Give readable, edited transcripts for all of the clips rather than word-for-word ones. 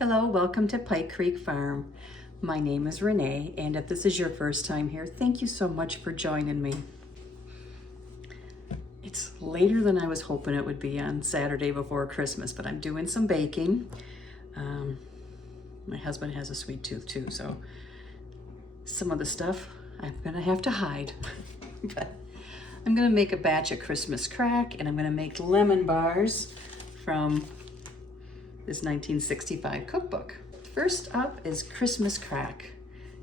Hello, welcome to Pike Creek Farm. My name is Renee, and if this is your first time here, thank you so much for joining me. It's later than I was hoping it would be on Saturday before Christmas, but I'm doing some baking. My husband has a sweet tooth too, so some of the stuff I'm gonna have to hide. But I'm gonna make a batch of Christmas crack, and I'm gonna make lemon bars from this 1965 cookbook. First up is Christmas crack.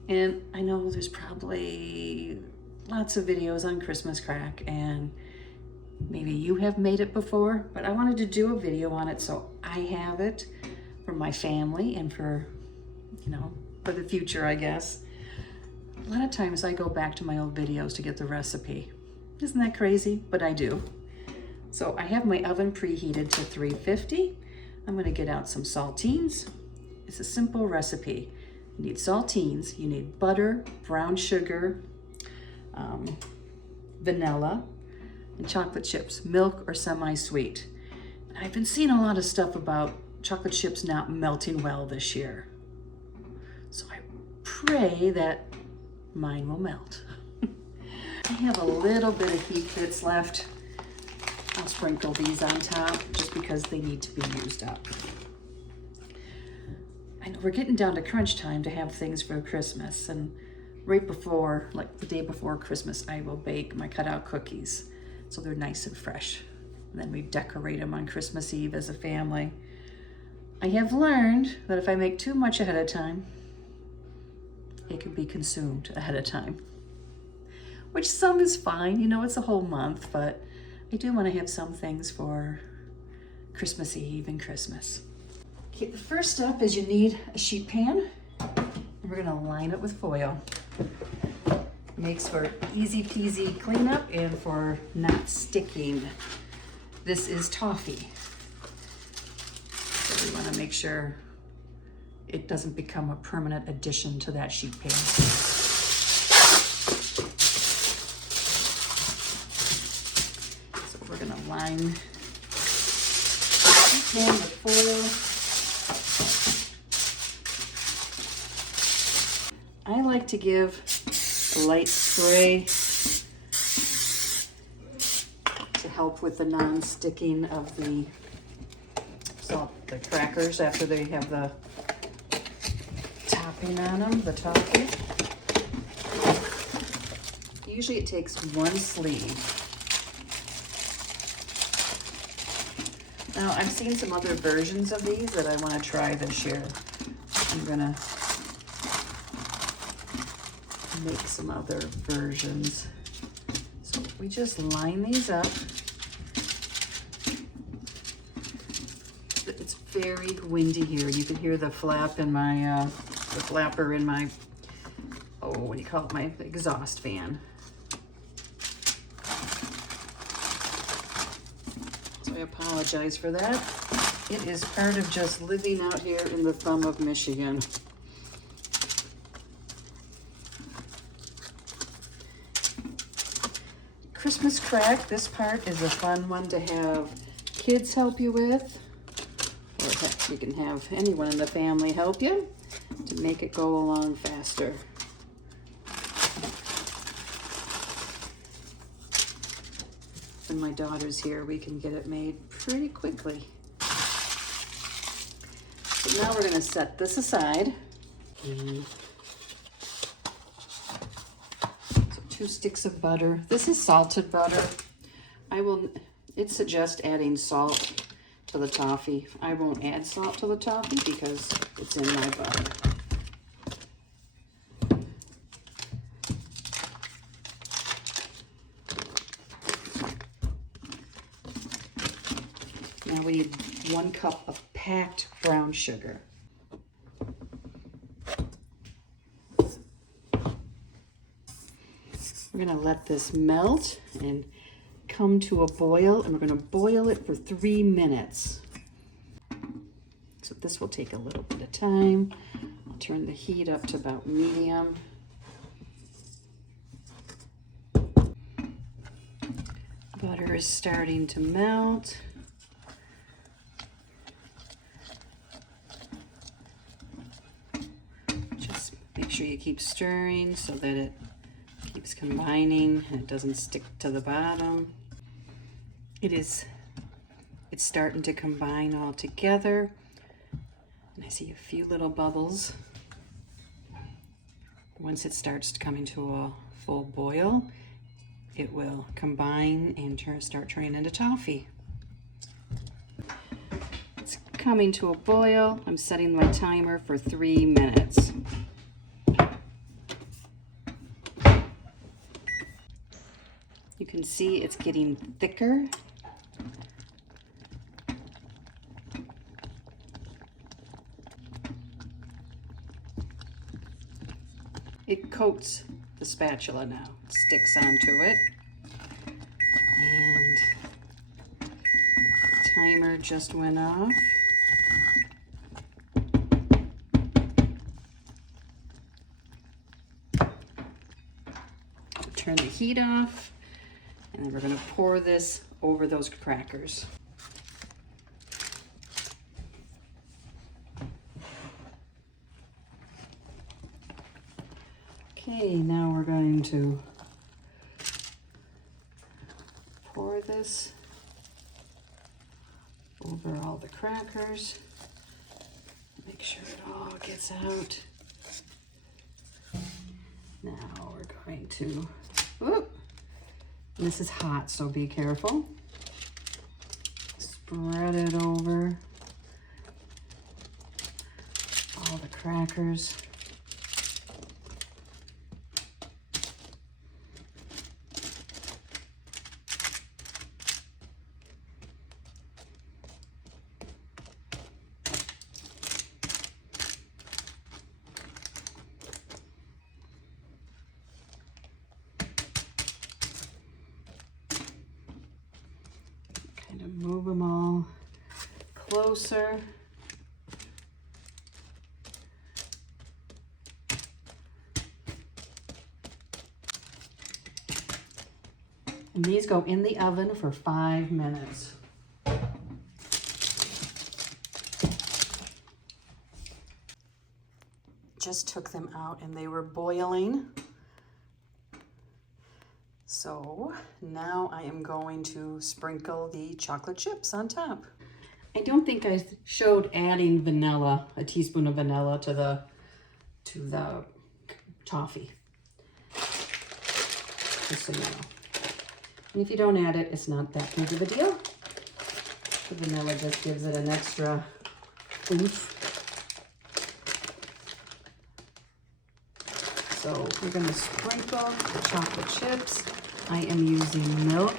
And I know there's probably lots of videos on Christmas crack, and maybe you have made it before, but I wanted to do a video on it so I have it for my family and for the future, I guess. A lot of times I go back to my old videos to get the recipe. Isn't that crazy? But I do. So I have my oven preheated to 350. I'm gonna get out some saltines. It's a simple recipe. You need saltines, you need butter, brown sugar, vanilla, and chocolate chips, milk or semi-sweet. I've been seeing a lot of stuff about chocolate chips not melting well this year. So I pray that mine will melt. I have a little bit of heat bits left. I'll sprinkle these on top just because they need to be used up. I know we're getting down to crunch time to have things for Christmas, and right before, like the day before Christmas, I will bake my cutout cookies so they're nice and fresh. And then we decorate them on Christmas Eve as a family. I have learned that if I make too much ahead of time, it can be consumed ahead of time. Which some is fine, it's a whole month, but I do want to have some things for Christmas Eve and Christmas. Okay, the first step is you need a sheet pan, and we're gonna line it with foil. It makes for easy peasy cleanup and for not sticking. This is toffee. So we wanna make sure it doesn't become a permanent addition to that sheet pan. So we're gonna line the pan with foil. I like to give a light spray to help with the non-sticking of the crackers after they have the topping on them, the toffee. Usually it takes one sleeve. Now I've seen some other versions of these that I want to try this year. I'm gonna make some other versions. So we just line these up. It's very windy here. You can hear the flap in my, the flapper in my, what do you call it, my exhaust fan. So I apologize for that. It is part of just living out here in the thumb of Michigan. Christmas crack, this part is a fun one to have kids help you with, or heck, you can have anyone in the family help you to make it go along faster. When my daughter's here, we can get it made pretty quickly. So now we're gonna set this aside. So 2 sticks of butter. This is salted butter. It suggests adding salt to the toffee. I won't add salt to the toffee because it's in my butter. Now we need 1 cup of packed brown sugar. We're gonna let this melt and come to a boil, and we're gonna boil it for 3 minutes. So this will take a little bit of time. I'll turn the heat up to about medium. Butter is starting to melt. sure you keep stirring so that it keeps combining and it doesn't stick to the bottom. It's starting to combine all together. And I see a few little bubbles. Once it starts coming to a full boil, it will combine and start turning into toffee. It's coming to a boil. I'm setting my timer for 3 minutes. You can see it's getting thicker. It coats the spatula now, sticks onto it. And the timer just went off. Turn the heat off, and then we're going to pour this over those crackers. Okay, now we're going to pour this over all the crackers. Make sure it all gets out. Now we're going to, whoop, this is hot, so be careful. Spread it over all the crackers. Kind of move them all closer. And these go in the oven for 5 minutes. Just took them out and they were boiling. So now I am going to sprinkle the chocolate chips on top. I don't think I showed adding vanilla, a teaspoon of vanilla to the toffee. Just so you know. And if you don't add it, it's not that big of a deal. The vanilla just gives it an extra oomph. So we're going to sprinkle the chocolate chips. I am using milk.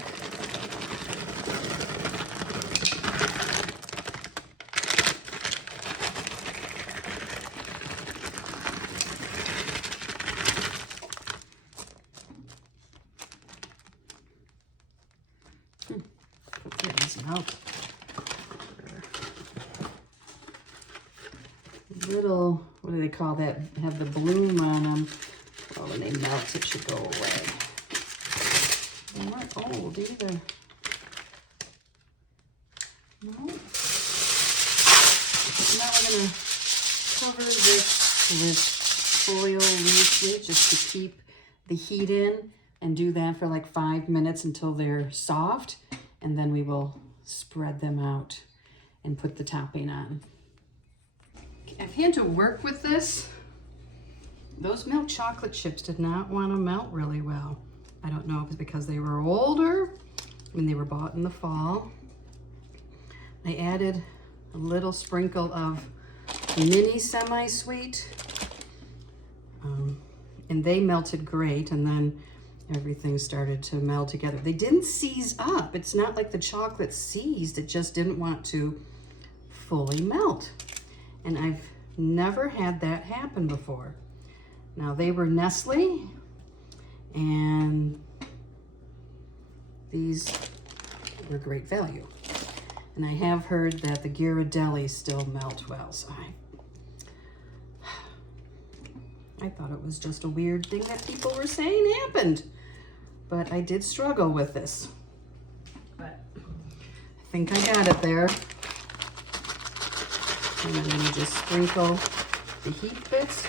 Put this milk. Little, what do they call that? Have the bloom on them. Oh, when they melt, it should go away. They weren't old either. No. Now we're going to cover this with foil loosely just to keep the heat in, and do that for like 5 minutes until they're soft, and then we will spread them out and put the topping on. I've had to work with this. Those milk chocolate chips did not want to melt really well. I don't know if it's because they were older when they were bought in the fall. I added a little sprinkle of mini semi-sweet, and they melted great, and then everything started to meld together. They didn't seize up. It's not like the chocolate seized, it just didn't want to fully melt. And I've never had that happen before. Now they were Nestle, and these were great value. And I have heard that the Ghirardelli still melt well, so I thought it was just a weird thing that people were saying happened. But I did struggle with this. But I think I got it there. And I'm gonna just sprinkle the heat bits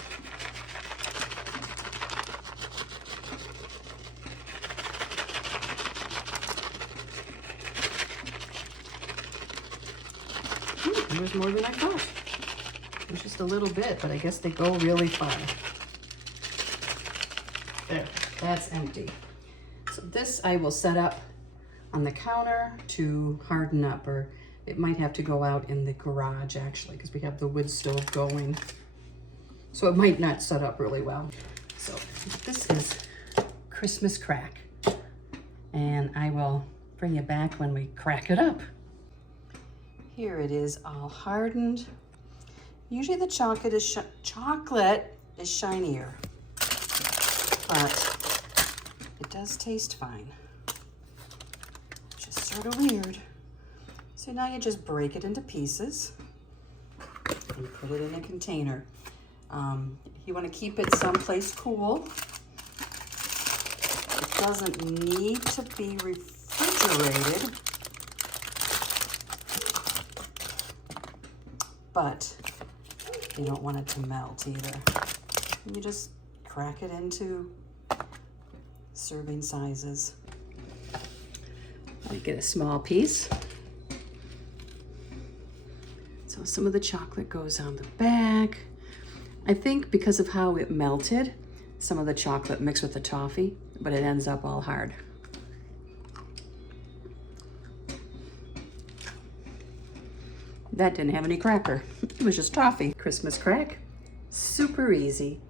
was more than I thought. It was just a little bit, but I guess they go really far. There, that's empty. So this I will set up on the counter to harden up, or it might have to go out in the garage actually, because we have the wood stove going. So it might not set up really well. So this is Christmas crack, and I will bring you back when we crack it up. Here it is, all hardened. Usually the chocolate is shinier, but it does taste fine. Just sort of weird. So now you just break it into pieces and put it in a container. You want to keep it someplace cool. It doesn't need to be refrigerated, but you don't want it to melt either. You just crack it into serving sizes. I get a small piece. So some of the chocolate goes on the back. I think because of how it melted, some of the chocolate mixed with the toffee, but it ends up all hard. That didn't have any cracker. It was just toffee. Christmas crack, super easy.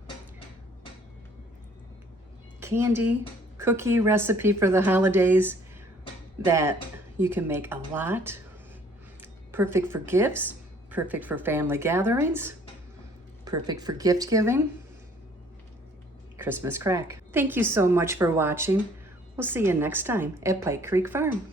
Candy, cookie recipe for the holidays that you can make a lot. Perfect for gifts, perfect for family gatherings, perfect for gift giving. Christmas crack. Thank you so much for watching. We'll see you next time at Pike Creek Farm.